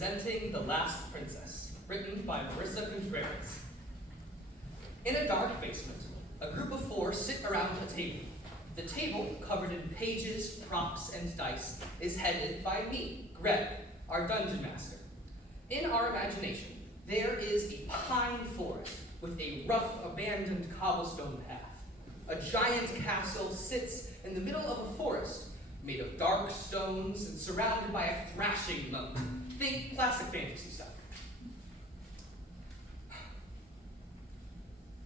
presenting The Last Princess, written by Marissa Contreras. In a dark basement, a group of four sit around a table. The table, covered in pages, props, and dice, is headed by me, Greg, our dungeon master. In our imagination, there is a pine forest with a rough, abandoned cobblestone path. A giant castle sits in the middle of a forest made of dark stones and surrounded by a thrashing moat. Think classic fantasy stuff.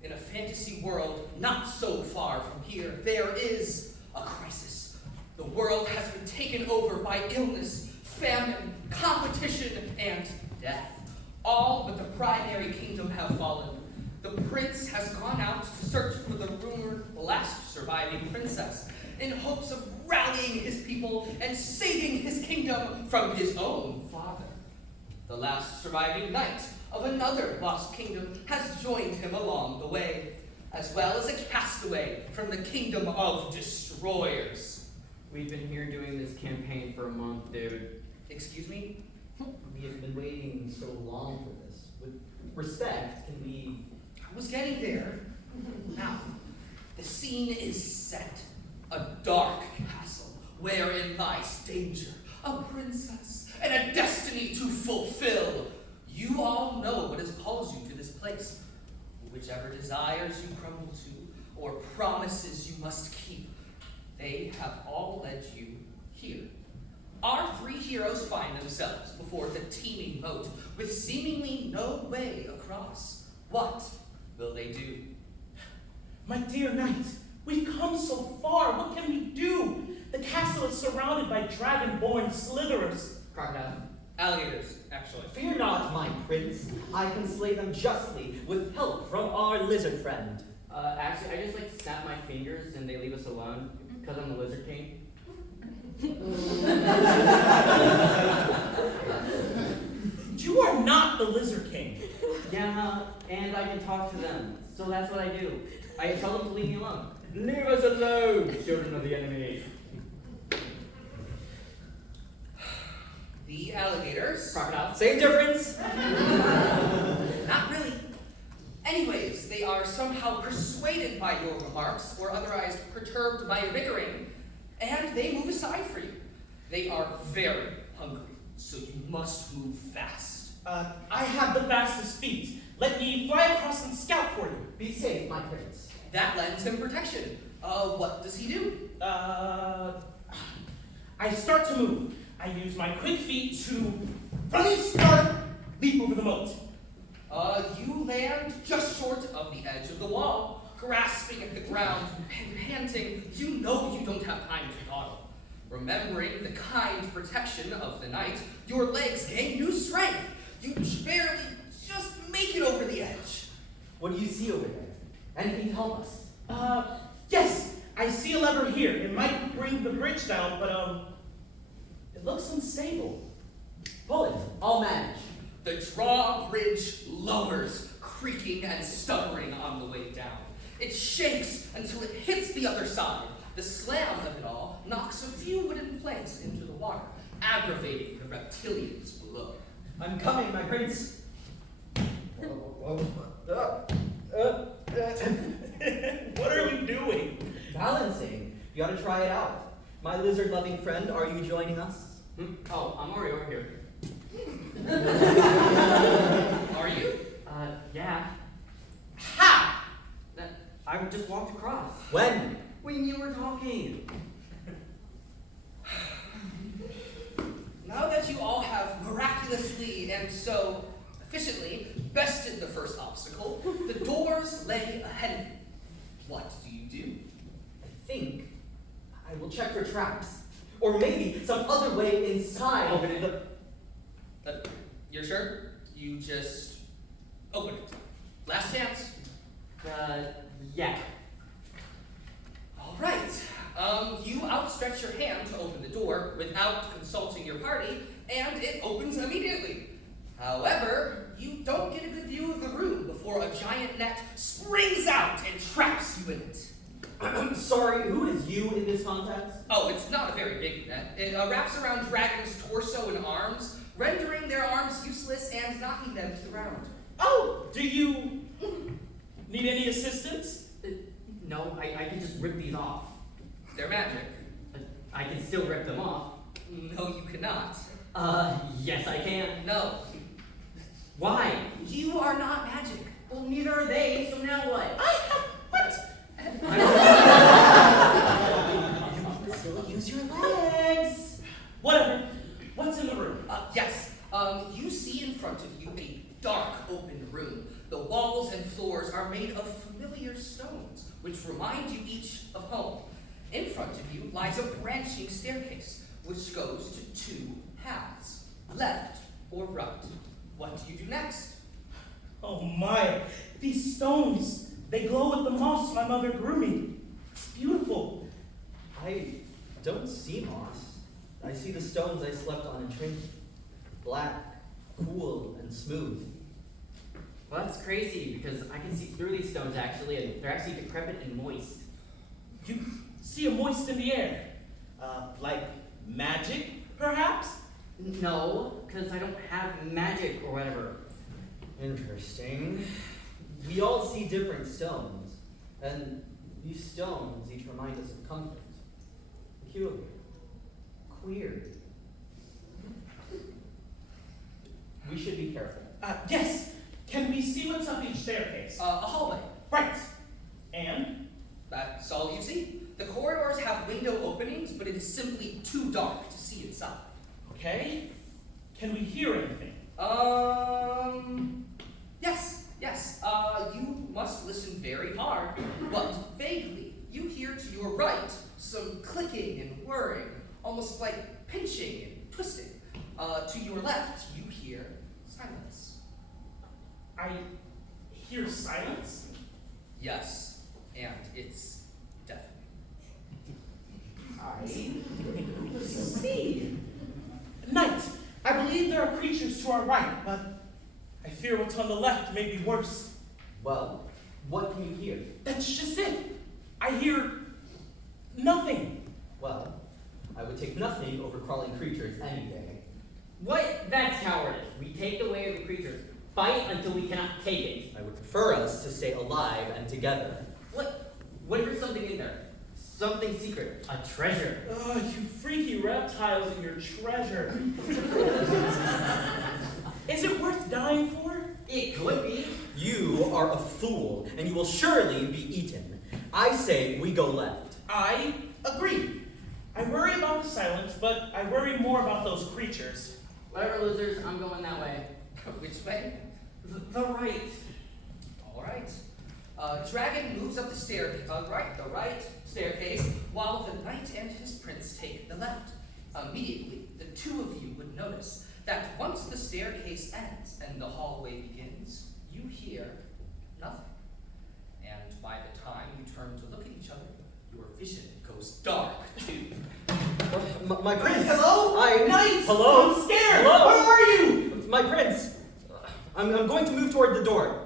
In a fantasy world not so far from here, there is a crisis. The world has been taken over by illness, famine, competition, and death. All but the primary kingdom have fallen. The prince has gone out to search for the rumored last surviving princess in hopes of rallying his people and saving his kingdom from his own father. The last surviving knight of another lost kingdom has joined him along the way, as well as a castaway from the kingdom of destroyers. We've been here doing this campaign for a month, dude. Excuse me? We have been waiting so long for this. With respect, can we... I was getting there. Now, the scene is set. A dark castle, wherein lies danger, a princess, and a destiny to fulfill. You all know what has caused you to this place. Whichever desires you crumble to, or promises you must keep, they have all led you here. Our three heroes find themselves before the teeming moat, with seemingly no way across. What will they do? My dear knight, we've come so far. What can we do? The castle is surrounded by dragon-born slitherers. Crocodile. Alligators, actually. Fear not, my prince. I can slay them justly with help from our lizard friend. Actually, I just snap my fingers and they leave us alone because I'm the lizard king. You are not the lizard king. Yeah, and I can talk to them, so that's what I do. I tell them to leave me alone. Leave us alone, children of the enemy. The alligators. Crocodile. Same difference. Not really. Anyways, they are somehow persuaded by your remarks or otherwise perturbed by your bickering, and they move aside for you. They are very hungry, so you must move fast. I have the fastest feet. Let me fly across and scout for you. Be safe, my prince. That lends him protection. What does he do? I start to move. I use my quick feet to running start, leap over the moat. You land just short of the edge of the wall, grasping at the ground and panting. You know you don't have time to dawdle. Remembering the kind protection of the knight, your legs gain new strength. You barely just make it over the edge. What do you see over there? Anything to help us? Yes, I see a lever here. It might bring the bridge down, but it looks unstable. Pull it. I'll manage. The drawbridge lowers, creaking and stuttering on the way down. It shakes until it hits the other side. The slam of it all knocks a few wooden planks into the water, aggravating the reptilians below. I'm coming, my prince. What are we doing? Balancing. You ought to try it out. My lizard-loving friend, are you joining us? Oh, I'm already over here. Are you? Yeah. Ha! I just walked across. When? When you were talking. Now that you all have miraculously and so efficiently bested the first obstacle, the doors lay ahead of you. What do you do? I think I will check for traps. Or maybe some other way inside. Open it. You're sure? You just open it. Last chance. Yeah. All right. You outstretch your hand to open the door without consulting your party, and it opens immediately. However, you don't get a good view of the room before a giant net springs out and traps you in it. Sorry, who is you in this context? Oh, it's not a very big net. It wraps around dragons' torso and arms, rendering their arms useless and knocking them to the ground. Oh, do you need any assistance? No, I can just rip these off. They're magic. I can still rip them off. No, you cannot. Yes I can. No, Why? you are not magic. Well, neither are they, so now what? What? You can still use your legs. Whatever. What's in the room? Yes, you see in front of you a dark, open room. The walls and floors are made of familiar stones, which remind you each of home. In front of you lies a branching staircase, which goes to two paths, left or right. What do you do next? Oh my, these stones, they glow with the moss my mother grew me. It's beautiful. I don't see moss. I see the stones I slept on in Trinity. Black, cool, and smooth. Well, that's crazy because I can see through these stones actually, and they're actually decrepit and moist. You see a moist in the air. Like magic, perhaps? No, because I don't have magic or whatever. Interesting. We all see different stones, and these stones each remind us of comfort. Peculiar. Queer. We should be careful. Yes. Can we see what's up each staircase? A hallway. Right. And? That's all you see. The corridors have window openings, but it is simply too dark to see inside. Okay. Can we hear anything? Yes. You must listen very hard, but vaguely. You hear to your right some clicking and whirring, almost like pinching and twisting. To your left, you hear silence. I hear silence. Yes, and it's deafening. I see. Knight, I believe there are creatures to our right, but I fear what's on the left may be worse. Well, what can you hear? That's just it. I hear nothing. Well, I would take nothing over crawling creatures any day. What? That's cowardice. We take away the creatures. Fight until we cannot take it. I would prefer us to stay alive and together. What? What if there's something in there? Something secret. A treasure. Oh, you freaky reptiles and your treasure. Is it worth dying for? It could be. You are a fool, and you will surely be eaten. I say we go left. I agree. I worry about the silence, but I worry more about those creatures. Whatever, losers. I'm going that way. Which way? The right. All right. Dragon moves up the right staircase, while the knight and his prince take the left. Immediately, the two of you would notice that once the staircase ends and the hallway begins, you hear nothing. And by the time you turn to look at each other, your vision goes dark too. My prince! Hello? Knight! Hello? I'm scared! Hello? Where are you? My prince! I'm going to move toward the door.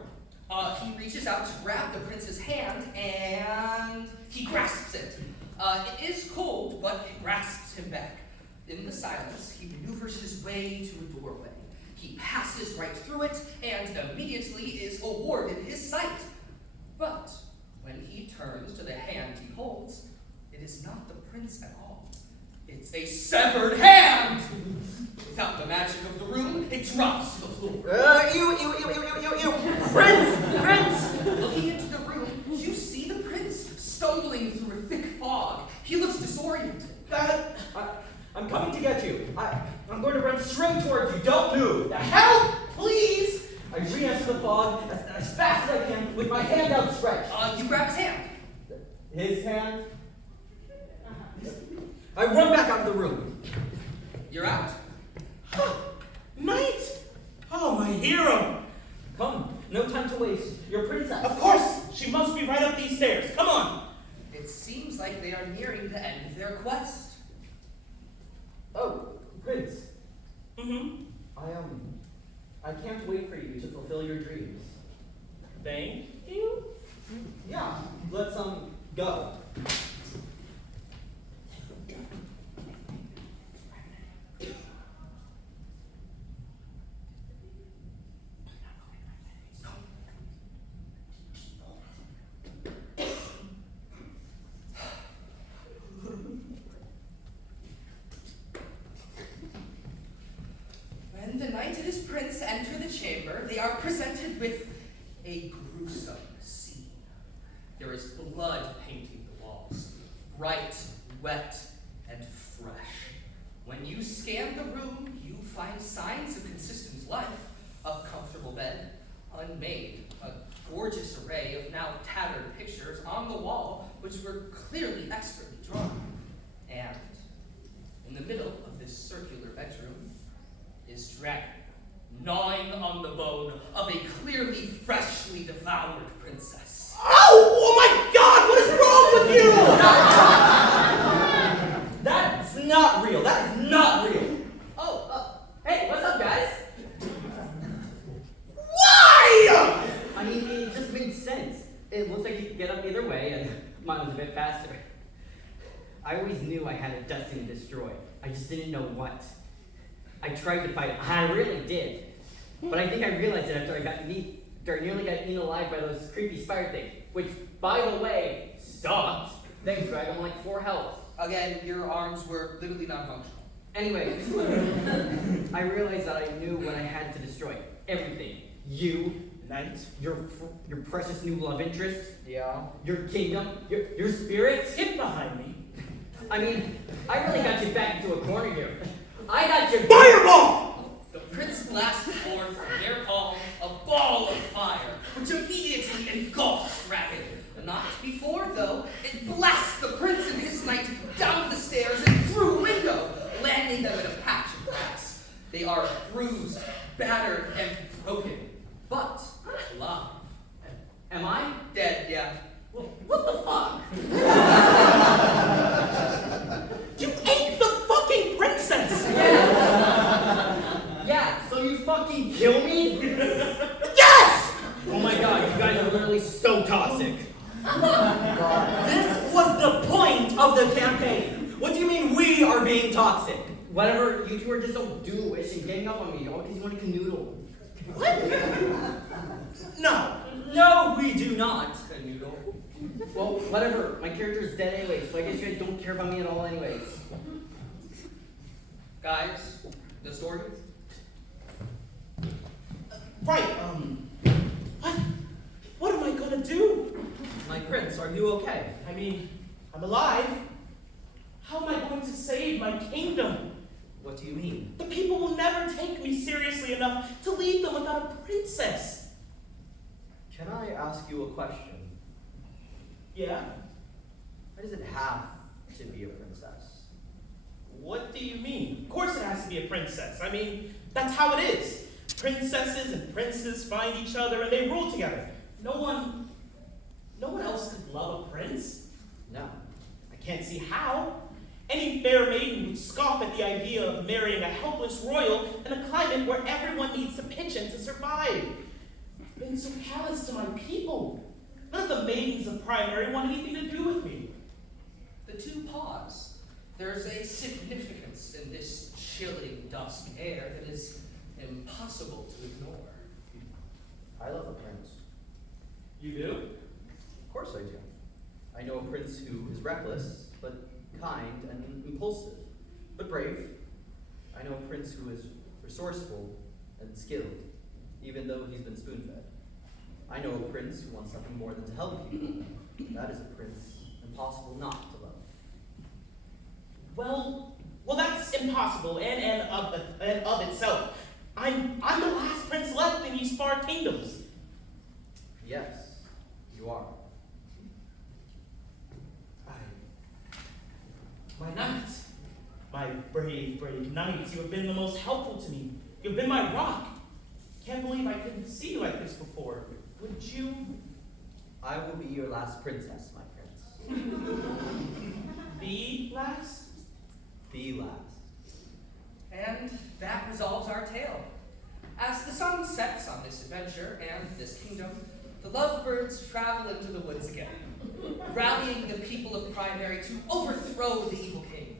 He reaches out to grab the prince's hand, and he grasps it. It is cold, but it grasps him back. In the silence, he maneuvers his way to a doorway. He passes right through it, and immediately is awarded his sight. But when he turns to the hand he holds, it is not the prince at all. It's a severed hand! Without the magic of the room, it drops to the floor. Ew. Prince! Prince! Looking into the room, you see the prince stumbling through a thick fog. He looks disoriented. I'm coming to get you. I'm going to run straight towards you. Don't move. Help! Please! I re-enter the fog as fast as I can with my hand outstretched. You grab his hand. His hand? I run back out of the room. You're out. Knight! Oh, my hero! Come, no time to waste. Your princess. Of course! She must be right up these stairs. Come on! It seems like they are nearing the end of their quest. Oh, Prince. Mm-hmm. I can't wait for you to fulfill your dreams. Thank you. Yeah, let's go. his prince enter the chamber, they are presented with a gruesome scene. There is blood painting the walls, bright, wet, and fresh. When you scan the room, you find signs of consistent life, a comfortable bed, unmade, a gorgeous array of now tattered pictures on the wall, which were clearly expertly drawn. And in the middle of this circular bedroom is Dragon, gnawing on the bone of a clearly freshly devoured princess. Oh my God, what is wrong with you? That's not real. That is not real. Hey, what's up, guys? Why? I mean, it just made sense. It looks like you could get up either way, and mine was a bit faster. I always knew I had a destiny to destroy. I just didn't know what. I tried to fight it. I really did. But I think I realized it after I nearly got eaten alive by those creepy spider things, which, by the way, sucked. Thanks, Greg. I'm like 4 health. Again, your arms were literally non-functional. Anyway, I realized that I knew what I had to destroy. Everything. You, Knight, your precious new love interest, Yeah. your kingdom, your spirits. get behind me. I mean, I really got you back into a corner here. I got you. Fireball! The prince blasts forth from their palm a ball of fire, which immediately engulfs Dragon. Not before, though, it blasts the prince and his knight down the stairs and through a window, landing them in a patch of grass. They are bruised, battered, and broken, but alive. Am I? Dead, yeah. What the fuck? You ate the fucking princess! Yeah, so you fucking kill me? Yes! Oh my god, you guys are literally so toxic. This was the point of the campaign. What do you mean we are being toxic? Whatever, you two are just so do-ish and getting up on me, all because you want to canoodle. No, we do not. Canoodle. Well, whatever, my character's dead anyway, so I guess you guys don't care about me at all anyways. Guys, the story? Right, what am I gonna do? My prince, are you okay? I mean, I'm alive. How am I going to save my kingdom? What do you mean? The people will never take me seriously enough to leave them without a princess. Can I ask you a question? Yeah? Why does it have to be a princess? What do you mean? Of course it has to be a princess. I mean, that's how it is. Princesses and princes find each other and they rule together. No one else could love a prince. No. I can't see how. Any fair maiden would scoff at the idea of marrying a helpless royal in a climate where everyone needs to pitch in to survive. I've been so callous to my people. None of the maidens of primary want anything to do with me. The two pause. There's a significance in this chilling dusk air that is impossible to ignore. I love a prince. You do? Of course I do. I know a prince who is reckless, but kind and impulsive, but brave. I know a prince who is resourceful and skilled, even though he's been spoon-fed. I know a prince who wants nothing more than to help people. That is a prince impossible not to love. Well, that's impossible and of itself. I'm the last prince left in these far kingdoms. Yes, you are. My knight, my brave knight, you have been the most helpful to me. You've been my rock. Can't believe I couldn't see you like this before. Would you? I will be your last princess, my prince. The last? The last. And that resolves our tale. As the sun sets on this adventure and this kingdom, the lovebirds travel into the woods again, rallying the people of Primary to overthrow the evil king.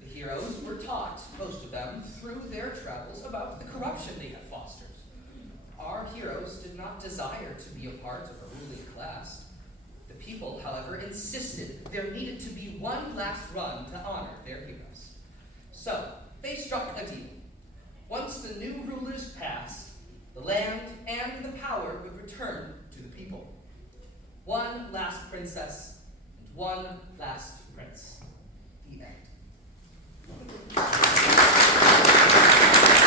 The heroes were taught, most of them, through their travels about the corruption they had fostered. Our heroes did not desire to be a part of a ruling class. The people, however, insisted there needed to be one last run to honor their heroes. So, they struck a deal. Once the new rulers passed, the land and the power would return to the people. One last princess and one last prince. The end.